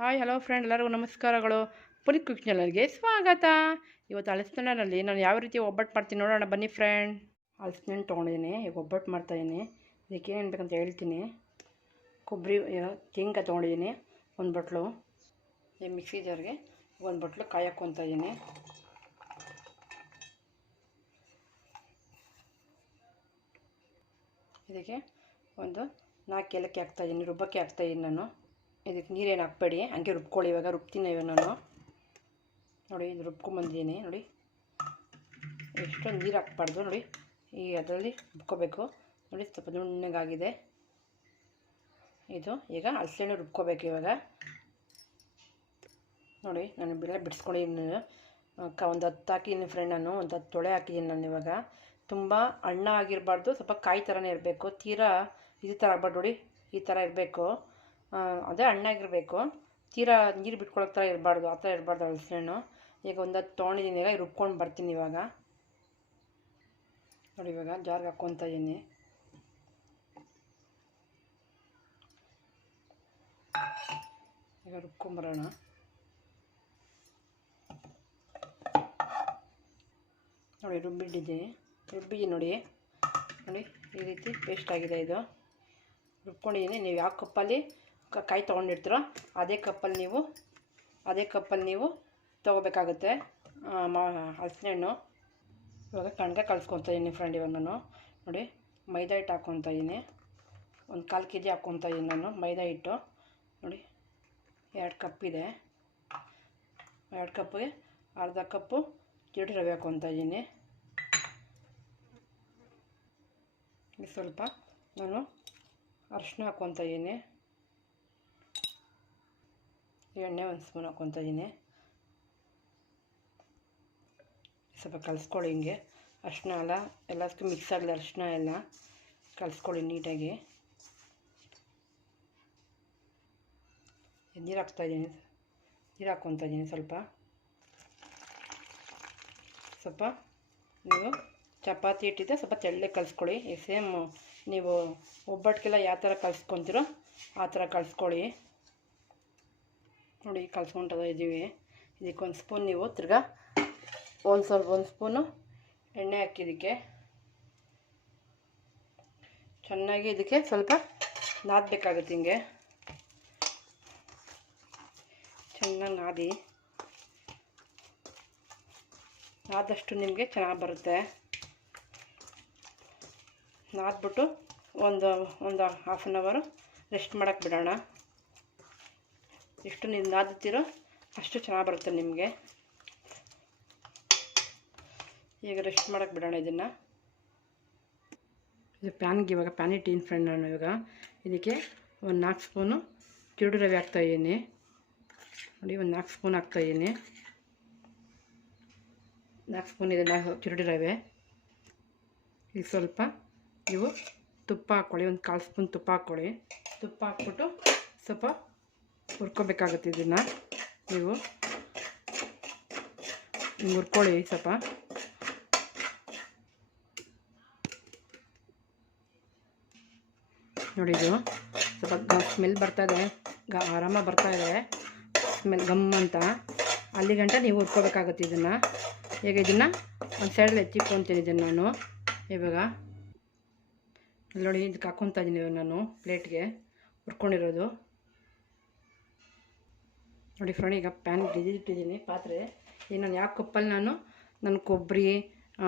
Hi hello friend, ಎಲ್ಲರಿಗೂ ನಮಸ್ಕಾರಗಳು. Puneeth cook ಚಾನಲ್ಗೆ ಸ್ವಾಗತ. ಇವತ್ತು ಹಲಸಿನಲ್ಲಿ ನಾನು ಯಾವ ರೀತಿ ಒಬ್ಬಟ್ಟು ಮಾಡ್ತೀನಿ ನೋಡೋಣ ಬನ್ನಿ ಫ್ರೆಂಡ್. ಹಲಸಿನ ತೊಗೊಂಡಿದ್ದೀನಿ, ಈಗ ಒಬ್ಬಟ್ಟು ಮಾಡ್ತಾಯಿದ್ದೀನಿ. ಇದಕ್ಕೆ ಏನೇನು ಬೇಕಂತ ಹೇಳ್ತೀನಿ. ಕೊಬ್ಬರಿ ಶೇಂಗಾ ತೊಗೊಂಡಿದ್ದೀನಿ ಒಂದು ಬಟ್ಲು. ಈ ಮಿಕ್ಸಿ ಜಾರ್ಗೆ ಒಂದು ಬಟ್ಲು ಕಾಯಿ ಹಾಕ್ಕೊತಾ ಇದ್ದೀನಿ. ಇದಕ್ಕೆ ಒಂದು 4 ಏಲಕ್ಕಿ ಹಾಕ್ತಾಯಿದ್ದೀನಿ, ರುಬ್ಬಕ್ಕೆ ಹಾಕ್ತಾಯಿದ್ದೀನಿ ನಾನು. ಇದಕ್ಕೆ ನೀರೇನು ಹಾಕ್ಬೇಡಿ, ಹಂಗೆ ರುಬ್ಕೊಳ್ಳಿ. ಇವಾಗ ರುಬ್ತೀನಿ ನಾನು. ನೋಡಿ, ಇದು ರುಬ್ಕೊಂಬಂದಿದ್ದೀನಿ. ನೋಡಿ, ಎಷ್ಟೊಂದು ನೀರು ಹಾಕ್ಬಾರ್ದು. ನೋಡಿ, ಈ ಅದರಲ್ಲಿ ರುಬ್ಕೋಬೇಕು. ನೋಡಿ, ಸ್ವಲ್ಪ ನುಣ್ಣಗಾಗಿದೆ ಇದು. ಈಗ ಹಲಸಿನ ರುಬ್ಕೋಬೇಕು ಇವಾಗ. ನೋಡಿ, ನಾನು ಬೆಲ್ಲ ಬಿಡಿಸ್ಕೊಂಡಿದ್ದೀನಿ. ಒಂದು 10 ಹಾಕಿದ್ದೀನಿ ಫ್ರೆಂಡ್. ನಾನು ಒಂದು 10 ತೊಳೆ ಹಾಕಿದ್ದೀನಿ ನಾನು. ಇವಾಗ ತುಂಬ ಹಣ್ಣ ಆಗಿರಬಾರ್ದು, ಸ್ವಲ್ಪ ಕಾಯಿ ಥರನೇ ಇರಬೇಕು. ತೀರಾ ಇದೇ ಥರ ಆಗ್ಬಾರ್ದು. ನೋಡಿ, ಈ ಥರ ಇರಬೇಕು. ಅದೇ ಹಣ್ಣಾಗಿರಬೇಕು. ತೀರಾ ನೀರು ಬಿಟ್ಕೊಳ್ಳೋ ಥರ ಇರಬಾರ್ದು, ಆ ಥರ ಇರಬಾರ್ದು ಹಲಸಿನ. ಈಗ ಒಂದು 10 ತೊಗೊಂಡಿದ್ದೀನಿ. ಈಗ ರುಬ್ಕೊಂಡು ಬರ್ತೀನಿ ಇವಾಗ. ನೋಡಿ, ಇವಾಗ ಜಾರ್ಗೆ ಹಾಕ್ಕೊತಾ ಇದ್ದೀನಿ. ಈಗ ರುಬ್ಕೊಂಬರೋಣ. ನೋಡಿ, ರುಬ್ಬಿದ್ದೀನಿ ನೋಡಿ. ನೋಡಿ, ಈ ರೀತಿ ಪೇಸ್ಟ್ ಆಗಿದೆ ಇದು. ರುಬ್ಕೊಂಡಿದ್ದೀನಿ. ನೀವು ಯಾವ ಕಪ್ಪಲ್ಲಿ ಕಾಯಿ ತೊಗೊಂಡಿರ್ತೀರೋ ಅದೇ ಕಪ್ಪಲ್ಲಿ ನೀವು ತೊಗೋಬೇಕಾಗುತ್ತೆ ಹಲಸಿನ ಹಣ್ಣು. ಇವಾಗ ಕಣ್ಗೆ ಕಲಿಸ್ಕೊತಾ ಇದ್ದೀನಿ ಫ್ರೆಂಡ್. ಇವಾಗ ನಾನು ನೋಡಿ, ಮೈದಾ ಹಿಟ್ಟು ಹಾಕ್ಕೊತಾ ಇದ್ದೀನಿ. ಒಂದು 1/4 kg ಹಾಕ್ಕೊತಾ ಇದ್ದೀನಿ ನಾನು ಮೈದಾ ಹಿಟ್ಟು. ನೋಡಿ, 2 ಕಪ್ ಇದೆ. 2 ಕಪ್ಪಿಗೆ ಅರ್ಧ ಕಪ್ಪು ಜೀರಿಗೆ ರವೆ ಹಾಕ್ಕೊತಾ ಇದ್ದೀನಿ. ಸ್ವಲ್ಪ ನಾನು ಅರಿಶಿನ ಹಾಕ್ಕೊತಾ ಇದ್ದೀನಿ. ಎಣ್ಣೆ 1 ಸ್ಪೂನ್ ಹಾಕ್ಕೊತಾ ಇದ್ದೀನಿ. ಸ್ವಲ್ಪ ಕಲಿಸ್ಕೊಳ್ಳಿ ಹಿಂಗೆ. ಅರಿಶಿನ ಎಲ್ಲದಕ್ಕೂ ಮಿಕ್ಸ್ ಆಗಲಿ. ಅರಿಶಿನ ಎಲ್ಲ ಕಲಿಸ್ಕೊಳ್ಳಿ ನೀಟಾಗಿ. ನೀರು ಹಾಕ್ಕೊತಾ ಇದ್ದೀನಿ ಸ್ವಲ್ಪ. ನೀವು ಚಪಾತಿ ಹಿಟ್ಟಿದ್ದೆ ಸ್ವಲ್ಪ ತೆಳ್ಳಗೆ ಕಲಿಸ್ಕೊಳ್ಳಿ. ಸೇಮ್ ನೀವು ಒಬ್ಬಟ್ಟಿಗೆಲ್ಲ ಯಾವ ಥರ ಕಲಿಸ್ಕೊತೀರೋ ಆ ಥರ ಕಲಿಸ್ಕೊಳ್ಳಿ. ನೋಡಿ, ಕಲಿಸ್ಕೊಳ್ತಾ ಇದ್ದೀವಿ. ಇದಕ್ಕೆ 1 ಸ್ಪೂನ್ ನೀವು ತಿರ್ಗಾ ಒಂದು ಸ್ಪೂನು ಎಣ್ಣೆ ಹಾಕಿದ್ದಕ್ಕೆ ಚೆನ್ನಾಗಿ ಇದಕ್ಕೆ ಸ್ವಲ್ಪ ನಾದಬೇಕಾಗುತ್ತೆ. ಹಿಂಗೆ ಚೆನ್ನಾಗಿ ನಾದಷ್ಟು ನಿಮಗೆ ಚೆನ್ನಾಗಿ ಬರುತ್ತೆ. ನಾದ್ಬಿಟ್ಟು ಒಂದು 1/2 ಅವರ್ ರೆಸ್ಟ್ ಮಾಡೋಕ್ಕೆ ಬಿಡೋಣ. ಎಷ್ಟು ನೀವು ನಾದುತ್ತೀರೋ ಅಷ್ಟು ಚೆನ್ನಾಗಿ ಬರುತ್ತೆ ನಿಮಗೆ. ಈಗ ರೆಸ್ಟ್ ಮಾಡೋಕ್ಕೆ ಬಿಡೋಣ ಇದನ್ನು. ಇದು ಇವಾಗ ಪ್ಯಾನ್ ಇಟ್ಟಿದ್ದೀನಿ ಫ್ರೆಂಡ್. ನಾನು ಇವಾಗ ಇದಕ್ಕೆ ಒಂದು 4 ಸ್ಪೂನು ಜೀರಿಗೆ ರವೆ ಹಾಕ್ತಾಯಿದ್ದೀನಿ. ನೋಡಿ, ಒಂದು 4 ಸ್ಪೂನ್ ಹಾಕ್ತಾಯಿದ್ದೀನಿ. 4 ಸ್ಪೂನ್ ಇದೆ ಜೀರಿಗೆ ರವೆ. ಈಗ ಸ್ವಲ್ಪ ನೀವು ತುಪ್ಪ ಹಾಕ್ಕೊಳ್ಳಿ. ಒಂದು 1/4 ಸ್ಪೂನ್ ತುಪ್ಪ ಹಾಕ್ಕೊಳ್ಳಿ. ತುಪ್ಪ ಹಾಕ್ಬಿಟ್ಟು ಸ್ವಲ್ಪ ಹುರ್ಕೋಬೇಕಾಗುತ್ತೆ. ಇದನ್ನು ನೀವು ಹುರ್ಕೊಳ್ಳಿ ಸ್ವಲ್ಪ. ನೋಡಿ, ಇದು ಸ್ವಲ್ಪ ಸ್ಮೆಲ್ ಬರ್ತಾಯಿದೆ, ಆರಾಮಾಗಿ ಬರ್ತಾಯಿದೆ ಸ್ಮೆಲ್ ಗಮ್ ಅಂತ. ಅಲ್ಲಿ ಗಂಟ ನೀವು ಹುರ್ಕೋಬೇಕಾಗುತ್ತೆ ಇದನ್ನು. ಈಗ ಇದನ್ನು ಒಂದು ಸೈಡಲ್ಲಿ ಎತ್ತಿಟ್ಕೊತೀನಿ ಇದನ್ನು ನಾನು. ಇವಾಗ ನೋಡಿ, ಇದಕ್ಕೆ ಹಾಕ್ಕೊತಾ ಇದ್ದೀನಿ ನಾನು ಪ್ಲೇಟ್ಗೆ ಹುರ್ಕೊಂಡಿರೋದು. ನೋಡಿ ಫ್ರೆಂಡ್, ಈಗ ಪ್ಯಾನ್ ಇಟ್ಟಿದ್ದೀನಿ ಪಾತ್ರೆ. ಈಗ ನಾನು ಯಾವ ಕಪ್ಪಲ್ಲಿ ನಾನು ಕೊಬ್ಬರಿ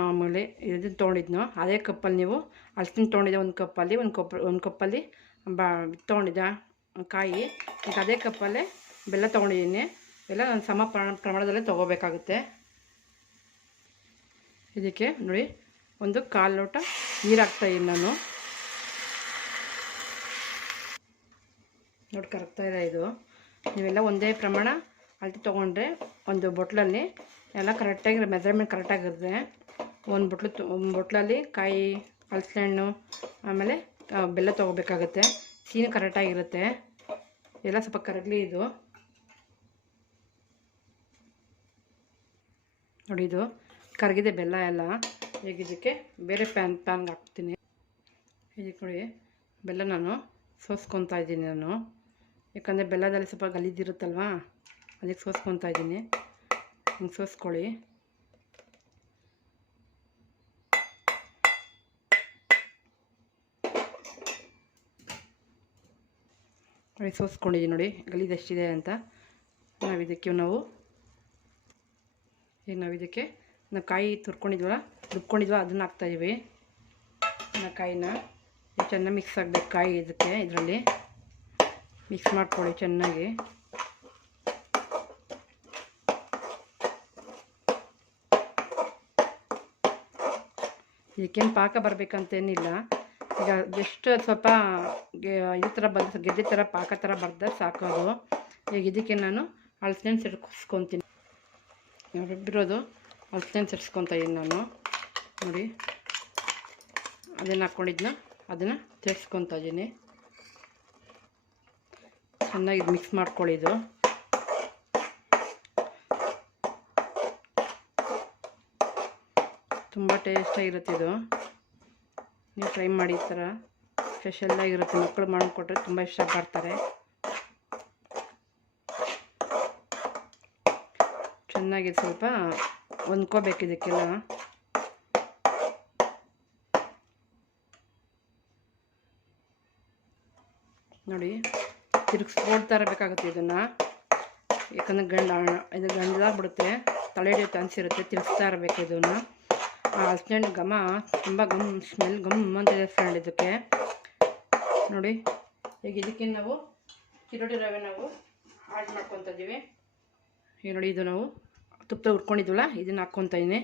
ಆಮೇಲೆ ಇದನ್ನು ತೊಗೊಂಡಿದ್ನೋ ಅದೇ ಕಪ್ಪಲ್ಲಿ ನೀವು ಹಲಸಿನ ತೊಗೊಂಡಿದ್ದೆ. ಒಂದು ಕಪ್ಪಲ್ಲಿ ತೊಗೊಂಡಿದ್ದ ಕಾಯಿ. ಈಗ ಅದೇ ಕಪ್ಪಲ್ಲೇ ಬೆಲ್ಲ ತೊಗೊಂಡಿದ್ದೀನಿ. ಎಲ್ಲ ನಾನು ಸಮ ಪ್ರಮಾಣದಲ್ಲೇ ತೊಗೋಬೇಕಾಗುತ್ತೆ. ಇದಕ್ಕೆ ನೋಡಿ, ಒಂದು 1/4 ಲೋಟ ನೀರು ಹಾಕ್ತಾಯಿದ್ದೀನಿ ನಾನು. ನೋಡಿ, ಕರಗ್ತಾ ಇದೆ ಇದು. ನೀವೆಲ್ಲ ಒಂದೇ ಪ್ರಮಾಣ ಅಳತೆ ತೊಗೊಂಡ್ರೆ ಒಂದು ಬೊಟ್ಲಲ್ಲಿ ಎಲ್ಲ ಕರೆಕ್ಟಾಗಿ ಮೆಜರ್ಮೆಂಟ್ ಕರೆಕ್ಟಾಗಿರುತ್ತೆ. ಒಂದು ಬೊಟ್ಲಲ್ಲಿ ಕಾಯಿ, ಹಲಸಿನ ಹಣ್ಣು ಆಮೇಲೆ ಬೆಲ್ಲ ತೊಗೋಬೇಕಾಗುತ್ತೆ. ಸೀನು ಕರೆಕ್ಟಾಗಿರುತ್ತೆ. ಎಲ್ಲ ಸ್ವಲ್ಪ ಕರಗಲಿ ಇದು. ನೋಡಿ, ಇದು ಕರಗಿದೆ ಬೆಲ್ಲ ಎಲ್ಲ. ಈಗ ಇದಕ್ಕೆ ಬೇರೆ ಪ್ಯಾನ್ಗೆ ಹಾಕ್ತೀನಿ. ಇದಕ್ಕೆ ನೋಡಿ, ಬೆಲ್ಲ ನಾನು ಸೋಸ್ಕೊತಾ ಇದ್ದೀನಿ ನಾನು. ಯಾಕಂದರೆ ಬೆಲ್ಲದಲ್ಲಿ ಸ್ವಲ್ಪ ಗಲೀಜಿರುತ್ತಲ್ವ, ಅದಕ್ಕೆ ಸೋಸ್ಕೊತಾ ಇದ್ದೀನಿ. ಹಿಂಗೆ ಸೋಸ್ಕೊಳ್ಳಿ. ನೋಡಿ ಸೋಸ್ಕೊಂಡಿದ್ದೀನಿ ನೋಡಿ ಗಲೀಜು ಎಷ್ಟಿದೆ ಅಂತ. ನಾವು ಇದಕ್ಕೆ ನಾವು ಕಾಯಿ ರುಬ್ಕೊಂಡಿದ್ವಲ್ಲ ಅದನ್ನು ಹಾಕ್ತಾಯಿದ್ದೀವಿ. ಕಾಯಿನ ಚೆನ್ನಾಗಿ ಮಿಕ್ಸ್ ಆಗಬೇಕು. ಕಾಯಿ ಇದರಲ್ಲಿ ಮಿಕ್ಸ್ ಮಾಡ್ಕೊಳ್ಳಿ ಚೆನ್ನಾಗಿ. ಇದಕ್ಕೇನು ಪಾಕ ಬರಬೇಕಂತೇನಿಲ್ಲ. ಈಗ ಜಸ್ಟ್ ಸ್ವಲ್ಪ ಈ ಥರ ಗೆಡ್ಡೆ ಥರ ಪಾಕ ಥರ ಬರ್ದಾಗ ಸಾಕೋದು. ಈಗ ಇದಕ್ಕೆ ನಾನು ಹಲಸಿನಣ್ಣು ಸಿಡ್ಸ್ಕೊತೀನಿ. ರುಬ್ಬಿರೋದು ಹಲಸಿನಣ್ಣು ಸಿಡ್ಸ್ಕೊತಾ ಇದ್ದೀನಿ ನಾನು. ನೋಡಿ ಅದನ್ನು ಹಾಕ್ಕೊಂಡಿದ್ದನ್ನ ಅದನ್ನು ಸೇರಿಸ್ಕೊತಾ ಇದ್ದೀನಿ. ಚೆನ್ನಾಗಿ ಮಿಕ್ಸ್ ಮಾಡ್ಕೊಳ್ಳಿ. ಇದು ತುಂಬ ಟೇಸ್ಟಾಗಿರುತ್ತೆ. ಇದು ನೀವು ಟ್ರೈ ಮಾಡಿ. ಈ ಥರ ಸ್ಪೆಷಲ್ಲಾಗಿರುತ್ತೆ. ಮಕ್ಕಳು ಮಾಡಿಕೊಟ್ರೆ ತುಂಬ ಇಷ್ಟಪಡ್ತಾರೆ. ಚೆನ್ನಾಗಿ ಸ್ವಲ್ಪ ಹೊಂದ್ಕೋಬೇಕು ಇದಕ್ಕೆಲ್ಲ. ನೋಡಿ ತಿರುಗಿಸ್ಕೊಳ್ತಾ ಇರಬೇಕಾಗುತ್ತೆ ಇದನ್ನು. ಯಾಕಂದರೆ ಗಂಡಾಗ್ಬಿಡುತ್ತೆ, ತಲೆ ಹಿಡಿಯೋ ಚಾನ್ಸ್ ಇರುತ್ತೆ. ತಿರುಗಿಸ್ತಾ ಇರಬೇಕು ಇದನ್ನು. ಹಲಸಿನಣ್ಣು ಘಮ ತುಂಬ ಸ್ಮೆಲ್ ಅಂತಿದೆ ಫ್ರೆಂಡ್ ಇದಕ್ಕೆ. ನೋಡಿ ಈಗ ಇದಕ್ಕೆ ನಾವು ಚಿರೋಟಿ ರವೆ ನಾವು ಆಡ್ ಮಾಡ್ಕೊತಾ ಇದ್ದೀವಿ. ಈಗ ನೋಡಿ ಇದು ನಾವು ತುಪ್ಪ ಹುರ್ಕೊಂಡಿದ್ವಲ್ಲ ಇದನ್ನು ಹಾಕ್ಕೊತಾ ಇದ್ದೀನಿ.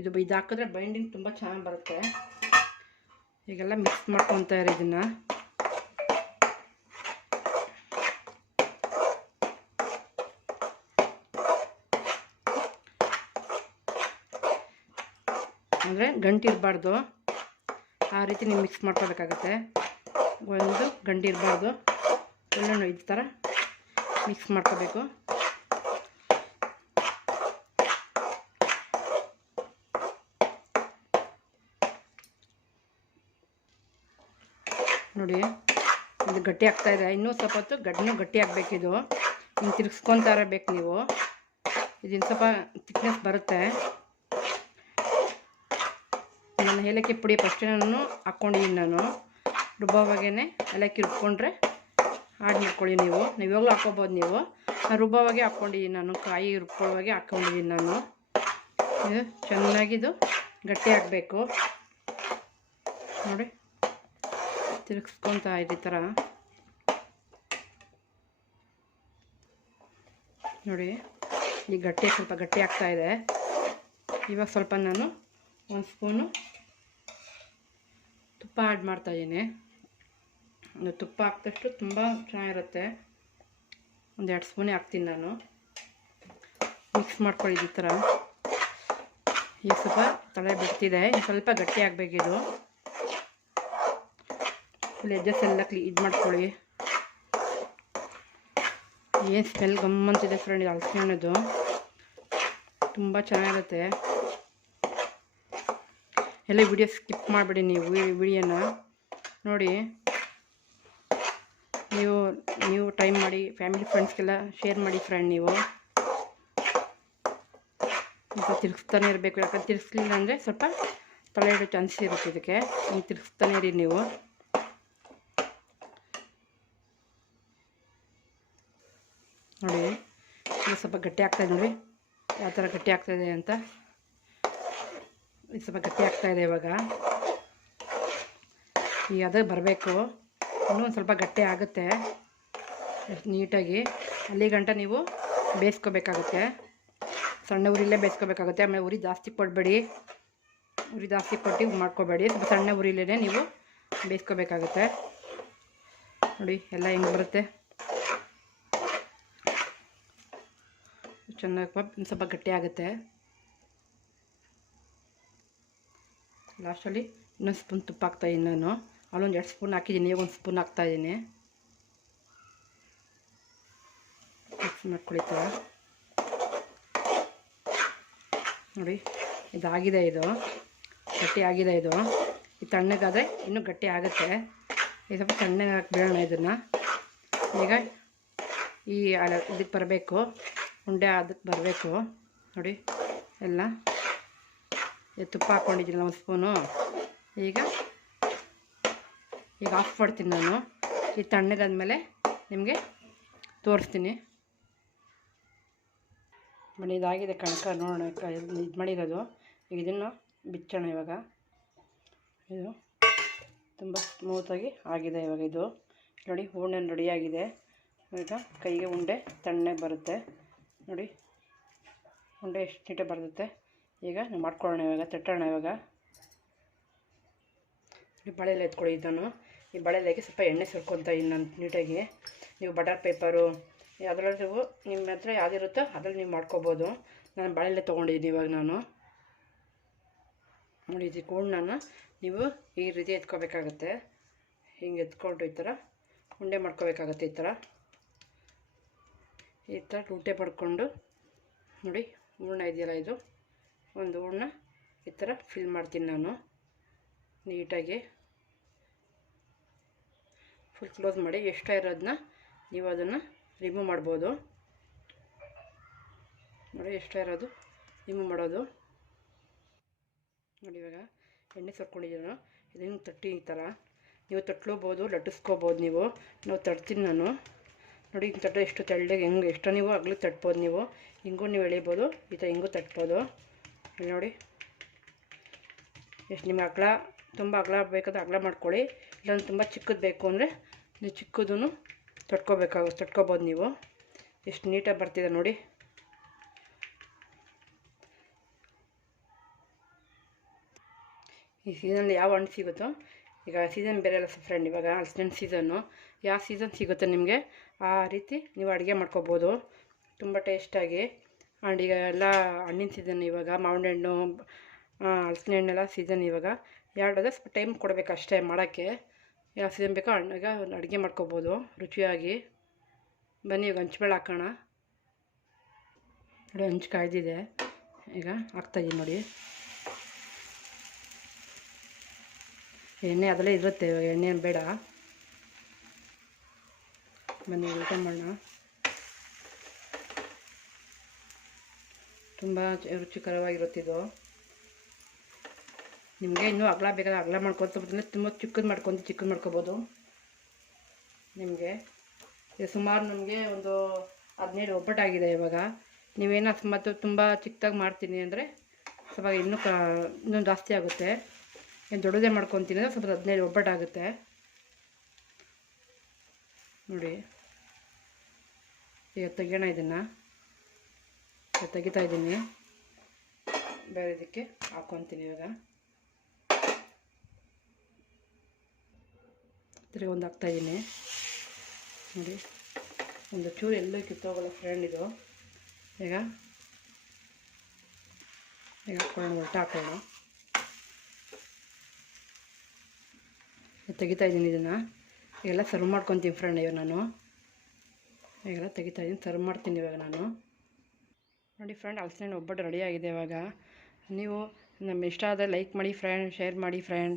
ಇದು ಹಾಕಿದ್ರೆ ಬೈಂಡಿಂಗ್ ತುಂಬ ಚೆನ್ನಾಗಿ ಬರುತ್ತೆ. ಈಗೆಲ್ಲ ಮಿಕ್ಸ್ ಮಾಡ್ಕೊತಾ ಇರಿ ಇದನ್ನು. ಅಂದರೆ ಗಂಟು ಇರಬಾರ್ದು, ಆ ರೀತಿ ನೀವು ಮಿಕ್ಸ್ ಮಾಡ್ಕೋಬೇಕಾಗತ್ತೆ. ಒಂದು ಗಂಟು ಇರಬಾರ್ದು, ಎಲ್ಲನೂ ಈ ಥರ ಮಿಕ್ಸ್ ಮಾಡ್ಕೋಬೇಕು. ನೋಡಿ ಇದು ಗಟ್ಟಿ ಆಗ್ತಾಯಿದೆ. ಇನ್ನೂ ಸ್ವಲ್ಪ ಹೊತ್ತು ಗಟ್ಟಿ ಆಗಬೇಕಿದು. ಹಿಂಗೆ ತಿರ್ಗಿಸ್ಕೊತಾ ಇರಬೇಕು ನೀವು. ಇದನ್ನು ಸ್ವಲ್ಪ ತಿಕ್ನೆಸ್ ಬರುತ್ತೆ. ನಾನು ಏಲಕ್ಕಿ ಪುಡಿ ಫಸ್ಟೇ ನಾನು ಹಾಕ್ಕೊಂಡಿದ್ದೀನಿ. ನಾನು ರುಬ್ಬೋವಾಗೇ ಏಲಕ್ಕಿ ರುಬ್ಕೊಂಡ್ರೆ ಆಡ್ ಮಾಡ್ಕೊಳ್ಳಿ. ನೀವು ಇವಾಗಲೂ ಹಾಕ್ಕೋಬೋದು. ನೀವು ನಾನು ರುಬ್ಬೋವಾಗೆ ಹಾಕ್ಕೊಂಡಿದ್ದೀನಿ. ನಾನು ಕಾಯಿ ರುಬ್ಕೊಳ್ಳೋವಾಗೆ ಹಾಕ್ಕೊಂಡಿದ್ದೀನಿ ನಾನು. ಇದು ಚೆನ್ನಾಗಿದು ಗಟ್ಟಿ ಆಗಬೇಕು. ನೋಡಿ ತಿರುಗಿಸ್ಕೊತಾ ಈ ಥರ. ನೋಡಿ ಈಗ ಸ್ವಲ್ಪ ಗಟ್ಟಿ ಆಗ್ತಾಯಿದೆ. ಇವಾಗ ಸ್ವಲ್ಪ ನಾನು 1 ಸ್ಪೂನು ತುಪ್ಪ ಆ್ಯಡ್ ಮಾಡ್ತಾಯಿದ್ದೀನಿ. ತುಪ್ಪ ಹಾಕಿದಷ್ಟು ತುಂಬ ಚೆನ್ನಾಗಿರುತ್ತೆ. 1-2 ಸ್ಪೂನೇ ಹಾಕ್ತೀನಿ ನಾನು. ಮಿಕ್ಸ್ ಮಾಡ್ಕೊಳ್ಳಿ ಈ ಥರ. ಈಗ ಸ್ವಲ್ಪ ತಲೆ ಬಿಡ್ತಿದೆ, ಸ್ವಲ್ಪ ಗಟ್ಟಿ ಆಗಬೇಕಿದು. ಫುಲ್ ಎಡ್ಜಸ್ ಎಲ್ಲ ಇದು ಮಾಡ್ಕೊಳ್ಳಿ. ಏನು ಸ್ಮೆಲ್ ಗಮ್ಮಂತಿದೆ ಫ್ರೆಂಡ್. ಇದು ಹಲಸಿನಣ್ಣದು ತುಂಬ ಚೆನ್ನಾಗಿರುತ್ತೆ. ಎಲ್ಲ ವಿಡಿಯೋ ಸ್ಕಿಪ್ ಮಾಡಿಬಿಡಿ ನೀವು. ವಿಡಿಯೋನ ನೋಡಿ ನೀವು ಟ್ರೈ ಮಾಡಿ. ಫ್ಯಾಮಿಲಿ ಫ್ರೆಂಡ್ಸ್ಗೆಲ್ಲ ಶೇರ್ ಮಾಡಿ ಫ್ರೆಂಡ್. ನೀವು ಈಗ ತಿರ್ಗಿಸ್ತಾನೆ ಇರಬೇಕು. ಯಾಕಂದ್ರೆ ತಿರ್ಗಿಸ್ಲಿಲ್ಲ ಅಂದರೆ ಸ್ವಲ್ಪ ತಲೆ ಹಿಡೋ ಚಾನ್ಸ್ ಇರುತ್ತೆ ಇದಕ್ಕೆ. ನೀವು ತಿರ್ಗಿಸ್ತಾನೆ ಇರಿ ನೀವು. ನೋಡಿ ಇದು ಸ್ವಲ್ಪ ಗಟ್ಟಿ ಆಗ್ತಾಯಿದೆ. ನೋಡಿ ಯಾವ ಥರ ಗಟ್ಟಿ ಆಗ್ತಾಯಿದೆ ಅಂತ. ಇದು ಸ್ವಲ್ಪ ಗಟ್ಟಿ ಆಗ್ತಾಯಿದೆ ಇವಾಗ. ಈಗ ಅದು ಬರಬೇಕು. ಇನ್ನೂ ಒಂದು ಸ್ವಲ್ಪ ಗಟ್ಟಿ ಆಗುತ್ತೆ ನೀಟಾಗಿ. ಅಲ್ಲಿ ಗಂಟ ನೀವು ಬೇಯಿಸ್ಕೋಬೇಕಾಗುತ್ತೆ. ಸಣ್ಣ ಉರಿಲೇ ಬೇಯಿಸ್ಕೋಬೇಕಾಗುತ್ತೆ. ಆಮೇಲೆ ಉರಿ ಜಾಸ್ತಿ ಕೊಡಬೇಡಿ. ಉರಿ ಜಾಸ್ತಿ ಕೊಟ್ಟು ಮಾಡ್ಕೋಬೇಡಿ. ಸ್ವಲ್ಪ ಸಣ್ಣ ಉರಿಲೇ ನೀವು ಬೇಯಿಸ್ಕೋಬೇಕಾಗುತ್ತೆ. ನೋಡಿ ಎಲ್ಲ ಹೆಂಗೆ ಬರುತ್ತೆ ಚೆನ್ನಾಗಿ. ಸ್ವಲ್ಪ ಗಟ್ಟಿ ಆಗುತ್ತೆ. ಲಾಸ್ಟಲ್ಲಿ ಇನ್ನೊಂದು ಸ್ಪೂನ್ ತುಪ್ಪ ಹಾಕ್ತಾಯಿದ್ದೀನಿ ನಾನು. ಅಲ್ಲೊಂದು 2 ಸ್ಪೂನ್ ಹಾಕಿದ್ದೀನಿ. ಈಗ 1 ಸ್ಪೂನ್ ಹಾಕ್ತಾಯಿದ್ದೀನಿ. ಮಿಕ್ಸ್ ಮಾಡ್ಕೊಳಿತಾ. ನೋಡಿ ಇದಾಗಿದೆ. ಇದು ಗಟ್ಟಿ ಆಗಿದೆ. ಇದು ತಣ್ಣಗಾದರೆ ಇನ್ನೂ ಗಟ್ಟಿ ಆಗುತ್ತೆ. ಈಗ ಸ್ವಲ್ಪ ತಣ್ಣಗೆ ಹಾಕಿ ಬಿಡೋಣ ಇದನ್ನು. ಈಗ ಈ ಇದಕ್ಕೆ ಬರಬೇಕು, ಉಂಡೆ ಅದಕ್ಕೆ ಬರಬೇಕು ನೋಡಿ. ಎಲ್ಲ ತುಪ್ಪ ಹಾಕ್ಕೊಂಡಿದ್ದೀನಿ ಒಂದು ಸ್ಪೂನು. ಈಗ ಆಫ್ ಮಾಡ್ತೀನಿ ನಾನು. ಈ ತಣ್ಣಗಾದ್ಮೇಲೆ ನಿಮಗೆ ತೋರಿಸ್ತೀನಿ. ಬನ್ನಿ, ಇದಾಗಿದೆ ಕಣಕ ನೋಡೋಣ. ಇದು ಮಾಡಿರೋದು. ಈಗ ಇದನ್ನು ಬಿಚ್ಚೋಣ. ಇವಾಗ ಇದು ತುಂಬ ಸ್ಮೂತಾಗಿ ಆಗಿದೆ. ಇವಾಗ ಇದು ನೋಡಿ, ಹೂರ್ಣ ರೆಡಿಯಾಗಿದೆ. ಈಗ ಕೈಗೆ ಉಂಡೆ ತಣ್ಣಗೆ ಬರುತ್ತೆ ನೋಡಿ. ಉಂಡೆ ಎಷ್ಟು ನೀಟಾಗಿ ಬರುತ್ತೆ. ಈಗ ನಾವು ಮಾಡ್ಕೊಳ್ಳೋಣ. ಇವಾಗ ತಟ್ಟೋಣ. ಇವಾಗ ಈ ಬಳೆಲೆ ಎತ್ಕೊಳ್ಳಿ ಇದನ್ನು. ಈ ಬಳೆಲೆಗೆ ಸ್ವಲ್ಪ ಎಣ್ಣೆ ಸುರ್ಕೊತ ನಾನು ನೀಟಾಗಿ. ನೀವು ಬಟರ್ ಪೇಪರು ಅದರಲ್ಲಿ ನಿಮ್ಮ ಹತ್ರ ಯಾವುದಿರುತ್ತೋ ಅದ್ರಲ್ಲಿ ನೀವು ಮಾಡ್ಕೊಬೋದು. ನಾನು ಬಳೆಲೆ ತೊಗೊಂಡಿದ್ದೀನಿ. ಇವಾಗ ನಾನು ನೋಡಿ, ಇದಕ್ಕೆ ಹೂರ್ಣನ ನೀವು ಈ ರೀತಿ ಎತ್ಕೋಬೇಕಾಗತ್ತೆ. ಹಿಂಗೆ ಎತ್ಕೊಂಡು ಈ ಥರ ಉಂಡೆ ಮಾಡ್ಕೋಬೇಕಾಗತ್ತೆ. ಈ ಥರ ಉಂಡೆ ಮಾಡ್ಕೊಂಡು ನೋಡಿ, ಹೂರ್ಣ ಇದೆಯಲ್ಲ, ಇದು ಒಂದು ಹೂರ್ಣ ಈ ಥರ ಫಿಲ್ ಮಾಡ್ತೀನಿ ನಾನು ನೀಟಾಗಿ. ಫುಲ್ ಕ್ಲೋಸ್ ಮಾಡಿ ಎಷ್ಟ ಇರೋದನ್ನ ನೀವು ಅದನ್ನು ರಿಮೂವ್ ಮಾಡ್ಬೋದು ನೋಡಿ. ಎಷ್ಟ ಇರೋದು ರಿಮೂವ್ ಮಾಡೋದು ನೋಡಿ. ಇವಾಗ ಎಣ್ಣೆ ಸರ್ಕೊಂಡಿದ್ದೀರ. ಇದನ್ನು ತಟ್ಟಿ ಈ ಥರ ನೀವು ತಟ್ಲೋಬೋದು, ಲಟ್ಟಿಸ್ಕೋಬೋದು. ನಾವು ತಟ್ತೀನಿ ನಾನು ನೋಡಿ. ಹಿಂಗೆ ತಟ್ಟೆ ಎಷ್ಟು ತೆಳ್ಳಗೆ ಹೆಂಗೆ ಎಷ್ಟು ನೀವು ಅಗ್ಲಿಗೆ ತಟ್ಬೋದು. ನೀವು ಹಿಂಗೂ ನೀವು ಎಳಿಬೋದು, ಈ ಥರ ಹಿಂಗೂ ತಟ್ಬೋದು ನೋಡಿ. ಎಷ್ಟು ನಿಮ್ಗೆ ಅಗಲ, ತುಂಬ ಅಗಲ ಬೇಕಾದ್ರೆ ಅಗಲ ಮಾಡ್ಕೊಳ್ಳಿ. ಇಲ್ಲಾಂದ್ರೆ ತುಂಬ ಚಿಕ್ಕದು ಬೇಕು ಅಂದರೆ ನೀವು ಚಿಕ್ಕದೂ ತಟ್ಕೋಬೋದು ನೀವು. ಎಷ್ಟು ನೀಟಾಗಿ ಬರ್ತಿದೆ ನೋಡಿ. ಈ ಸೀಸನಲ್ಲಿ ಯಾವ ಹಣ್ಣು ಸಿಗುತ್ತೋ, ಈಗ ಸೀಸನ್ ಬೇರೆ ಅಲ್ಲ ಫ್ರೆಂಡ್. ಇವಾಗ ಹಲಸಿನ ಸೀಸನ್ನು, ಯಾವ ಸೀಸನ್ ಸಿಗುತ್ತೆ ನಿಮಗೆ ಆ ರೀತಿ ನೀವು ಅಡುಗೆ ಮಾಡ್ಕೋಬೋದು ತುಂಬ ಟೇಸ್ಟಾಗಿ. ಆ್ಯಂಡ್ ಈಗ ಎಲ್ಲ ಹಣ್ಣಿನ ಸೀಸನ್. ಇವಾಗ ಮಾವಿನ ಹಣ್ಣು, ಹಲಸಿನ ಹಣ್ಣೆಲ್ಲ ಸೀಸನ್. ಇವಾಗ ಎರಡಾದ್ರೆ ಸ್ವಲ್ಪ ಟೈಮ್ ಕೊಡಬೇಕು ಅಷ್ಟೇ ಮಾಡೋಕ್ಕೆ. ಯಾವ ಸೀಸನ್ ಬೇಕೋ ಹಣ್ಣಾಗ ಅಡುಗೆ ಮಾಡ್ಕೋಬೋದು ರುಚಿಯಾಗಿ. ಬನ್ನಿ ಇವಾಗ ಹಂಚ್ಬೇಳೆ ಹಾಕೋಣ ನೋಡಿ. ಹಂಚು ಕಾಯ್ದಿದೆ. ಈಗ ಹಾಕ್ತಾಯಿದ್ದೀನಿ ನೋಡಿ. ಎಣ್ಣೆ ಅದರಲ್ಲೇ ಇರುತ್ತೆ. ಇವಾಗ ಎಣ್ಣೆ ಬೇಡ. ಬನ್ನಿ ಊಟ ಮಾಡೋಣ. ತುಂಬ ರುಚಿಕರವಾಗಿರುತ್ತಿದ್ದು. ನಿಮಗೆ ಇನ್ನೂ ಅಗಲ ಬೇಕಾದ್ರೆ ಅಗಲ ಮಾಡ್ಕೊತ, ತುಂಬ ಚಿಕ್ಕದು ಮಾಡ್ಕೊಬೋದು ನಿಮಗೆ. ಇದು ಸುಮಾರು ನಮಗೆ ಒಂದು 15 ಒಬ್ಬಟ್ಟಾಗಿದೆ. ಇವಾಗ ನೀವೇನೋ ಮತ್ತು ತುಂಬ ಚಿಕ್ಕದಾಗಿ ಮಾಡ್ತೀನಿ ಅಂದರೆ ಸ್ವಲ್ಪ ಇನ್ನೂ ಜಾಸ್ತಿ ಆಗುತ್ತೆ. ಏನು ದೊಡ್ಡದೇ ಮಾಡ್ಕೊತೀನಿ ಅಂದರೆ ಸ್ವಲ್ಪ 15 ಒಬ್ಬಟ್ಟಾಗುತ್ತೆ ನೋಡಿ. ಈಗ ತೆಗಿಯೋಣ. ಇದನ್ನು ತೆಗಿತಾ ಇದ್ದೀನಿ. ಬೇರೆ ಇದಕ್ಕೆ ಹಾಕ್ಕೊತೀನಿ. ಇವಾಗ ತಿರುಗಿ ಒಂದು ಹಾಕ್ತಾಯಿದ್ದೀನಿ ನೋಡಿ. ಒಂದು ಚೂರು ಎಲ್ಲೂ ಕಿತ್ತೋಗಲ್ಲ ಫ್ರೆಂಡ್ ಇದು. ಈಗ ಹಾಕ್ಕೊಳ್ಳೋಣ, ಉಲ್ಟಾ ಹಾಕೋಣ. ತೆಗಿತಾ ಇದ್ದೀನಿ ಇದನ್ನು. ಈಗೆಲ್ಲ ಸರ್ವ್ ಮಾಡ್ಕೊತೀನಿ ಫ್ರೆಂಡ್. ಇವಾಗ ನಾನು ಈಗೆಲ್ಲ ತೆಗಿತಾ ಇದ್ದೀನಿ, ಸರ್ವ್ ಮಾಡ್ತೀನಿ ಇವಾಗ ನಾನು ನೋಡಿ. ಫ್ರೆಂಡ್ ಹಲಸಿನ ಹಣ್ಣು ಒಬ್ಬಟ್ಟು ರೆಡಿಯಾಗಿದೆ. ಇವಾಗ ನೀವು ನಮ್ಮ ಇಷ್ಟ ಆದರೆ ಲೈಕ್ ಮಾಡಿ ಫ್ರೆಂಡ್, ಶೇರ್ ಮಾಡಿ ಫ್ರೆಂಡ್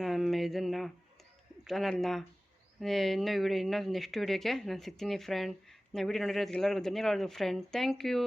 ನಮ್ಮ ಇದನ್ನು ಚಾನಲ್ನ. ಇನ್ನೂ ನೆಕ್ಸ್ಟ್ ವೀಡಿಯೋಕ್ಕೆ ನಾನು ಸಿಗ್ತೀನಿ ಫ್ರೆಂಡ್. ನಾನು ವೀಡಿಯೋ ನೋಡಿರೋದಕ್ಕೆ ಎಲ್ಲರಿಗೂ ಧನ್ಯವಾದಗಳು ಫ್ರೆಂಡ್. Thank you.